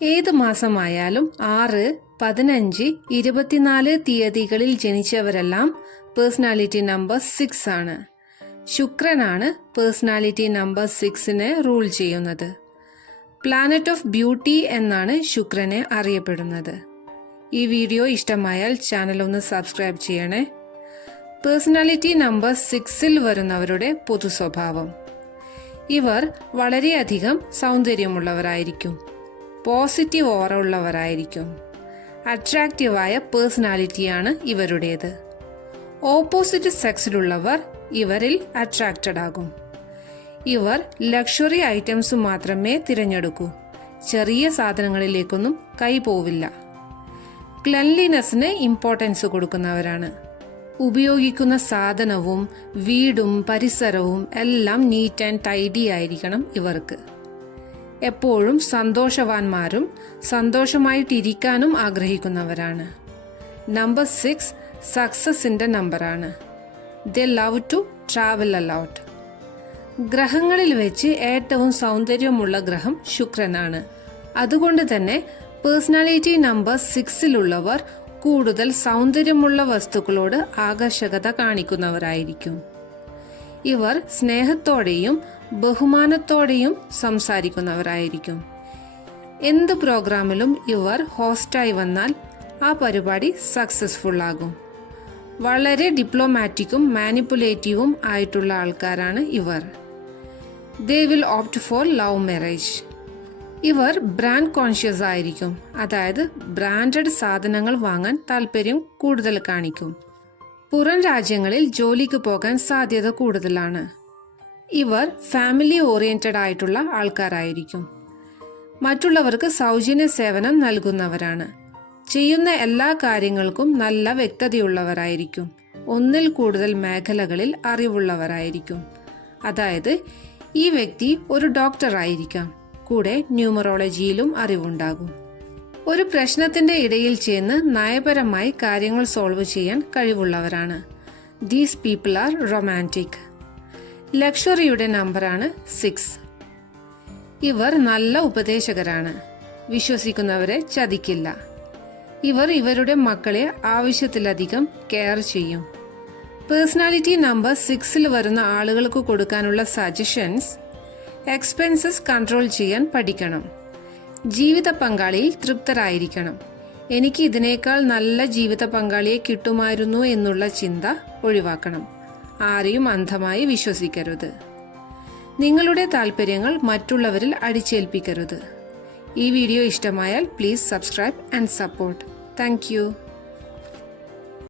ഏത് മാസമായാലും 6, 15, 24 തീയതികളിൽ ജനിച്ചവരെല്ലാം personality number 6 ആണ്. ശുക്രനാണ് പേഴ്സണാലിറ്റി നമ്പർ 6നെ റൂൾ ചെയ്യുന്നത്. പ്ലാനറ്റ് ഓഫ് ബ്യൂട്ടി എന്നാണ് ശുക്രനെ അറിയപ്പെടുന്നത്. ഈ വീഡിയോ ഇഷ്ടമായാൽ ചാനൽ ഒന്ന് സബ്സ്ക്രൈബ് ചെയ്യണേ. പേഴ്സണാലിറ്റി നമ്പർ 6ൽ വരുന്നവരുടെ പൊതു സ്വഭാവം: ഇവർ വളരെയധികം സൗന്ദര്യമുള്ളവരായിരിക്കും, പോസിറ്റീവ് ഓറ ഉള്ളവരായിരിക്കും, അട്രാക്റ്റീവായ പേഴ്സണാലിറ്റിയാണ് ഇവരുടേത്. ഓപ്പോസിറ്റ് സെക്സിലുള്ളവർ ഇവരിൽ അട്രാക്റ്റഡ് ആകും. ഇവർ ലക്ഷറി ഐറ്റംസ് മാത്രമേ തിരഞ്ഞെടുക്കൂ, ചെറിയ സാധനങ്ങളിലേക്കൊന്നും കൈ പോവില്ല. ക്ലെൻലിനെസ്സിന് ഇമ്പോർട്ടൻസ് കൊടുക്കുന്നവരാണ്. ഉപയോഗിക്കുന്ന സാധനവും വീടും പരിസരവും എല്ലാം നീറ്റ് ആൻഡ് ടൈഡി ആയിരിക്കണം ഇവർക്ക്. എപ്പോഴും സന്തോഷവാന്മാരും സന്തോഷമായിട്ടിരിക്കാനും ആഗ്രഹിക്കുന്നവരാണ്. നമ്പർ 6 സക്സസിന്റെ നമ്പറാണ്. They love to travel a lot. ഗ്രഹങ്ങളിൽ വെച്ച് ഏറ്റവും സൗന്ദര്യമുള്ള ഗ്രഹം ശുക്രനാണ്. അതുകൊണ്ട് തന്നെ പേഴ്സണാലിറ്റി നമ്പർ 6ലുള്ളവർ കൂടുതൽ സൗന്ദര്യമുള്ള വസ്തുക്കളോട് ആകർഷകത കാണിക്കുന്നവരായിരിക്കും. ഇവർ സ്നേഹത്തോടെയും ബഹുമാനത്തോടെയും സംസാരിക്കുന്നവരായിരിക്കും. എന്ത് പ്രോഗ്രാമിലും ഇവർ ഹോസ്റ്റായി വന്നാൽ ആ പരിപാടി സക്സസ്ഫുൾ ആകും. വളരെ ഡിപ്ലോമാറ്റിക്കും മാനിപ്പുലേറ്റീവും ആയിട്ടുള്ള ആൾക്കാരാണ് ഇവർ. They will opt for love marriage. ഇവർ ബ്രാൻഡ് കോൺഷ്യസ് ആയിരിക്കും, അതായത് ബ്രാൻഡഡ് സാധനങ്ങൾ വാങ്ങാൻ താല്പര്യം കൂടുതൽ കാണിക്കും. പുറം രാജ്യങ്ങളിൽ ജോലിക്ക് പോകാൻ സാധ്യത കൂടുതലാണ്. ഇവർ ഫാമിലി ഓറിയന്റഡ് ആയിട്ടുള്ള ആൾക്കാരായിരിക്കും. മറ്റുള്ളവർക്ക് സൗജന്യ സേവനം നൽകുന്നവരാണ്. ചെയ്യുന്ന എല്ലാ കാര്യങ്ങൾക്കും നല്ല വ്യക്തതയുള്ളവരായിരിക്കും. ഒന്നിൽ കൂടുതൽ മേഖലകളിൽ അറിവുള്ളവരായിരിക്കും. അതായത് ഈ വ്യക്തി ഒരു ഡോക്ടർ ആയിരിക്കാം, കൂടെ ന്യൂമറോളജിയിലും അറിവുണ്ടാകും. ഒരു പ്രശ്നത്തിന്റെ ഇടയിൽ ചേർന്ന് നയപരമായി കാര്യങ്ങൾ സോൾവ് ചെയ്യാൻ കഴിവുള്ളവരാണ്. These people are romantic. ലക്ഷറിയുടെ നമ്പറാണ് 6. ഇവർ നല്ല ഉപദേശകരാണ്, വിശ്വസിക്കുന്നവരെ ചതിക്കില്ല. ഇവർ ഇവരുടെ മക്കളെ ആവശ്യത്തിലധികം കെയർ ചെയ്യും. പേഴ്സണാലിറ്റി നമ്പർ 6ൽ വരുന്ന ആളുകൾക്ക് കൊടുക്കാനുള്ള സജഷൻസ്: എക്സ്പെൻസസ് കൺട്രോൾ ചെയ്യാൻ പഠിക്കണം. ജീവിത പങ്കാളിയിൽ തൃപ്തരായിരിക്കണം. എനിക്ക് ഇതിനേക്കാൾ നല്ല ജീവിത പങ്കാളിയെ കിട്ടുമായിരുന്നു എന്നുള്ള ചിന്ത ഒഴിവാക്കണം. ആരെയും അന്ധമായി വിശ്വസിക്കരുത്. നിങ്ങളുടെ താല്പര്യങ്ങൾ മറ്റുള്ളവരിൽ അടിച്ചേൽപ്പിക്കരുത്. ഈ വീഡിയോ ഇഷ്ടമായാൽ please subscribe and support. Thank you.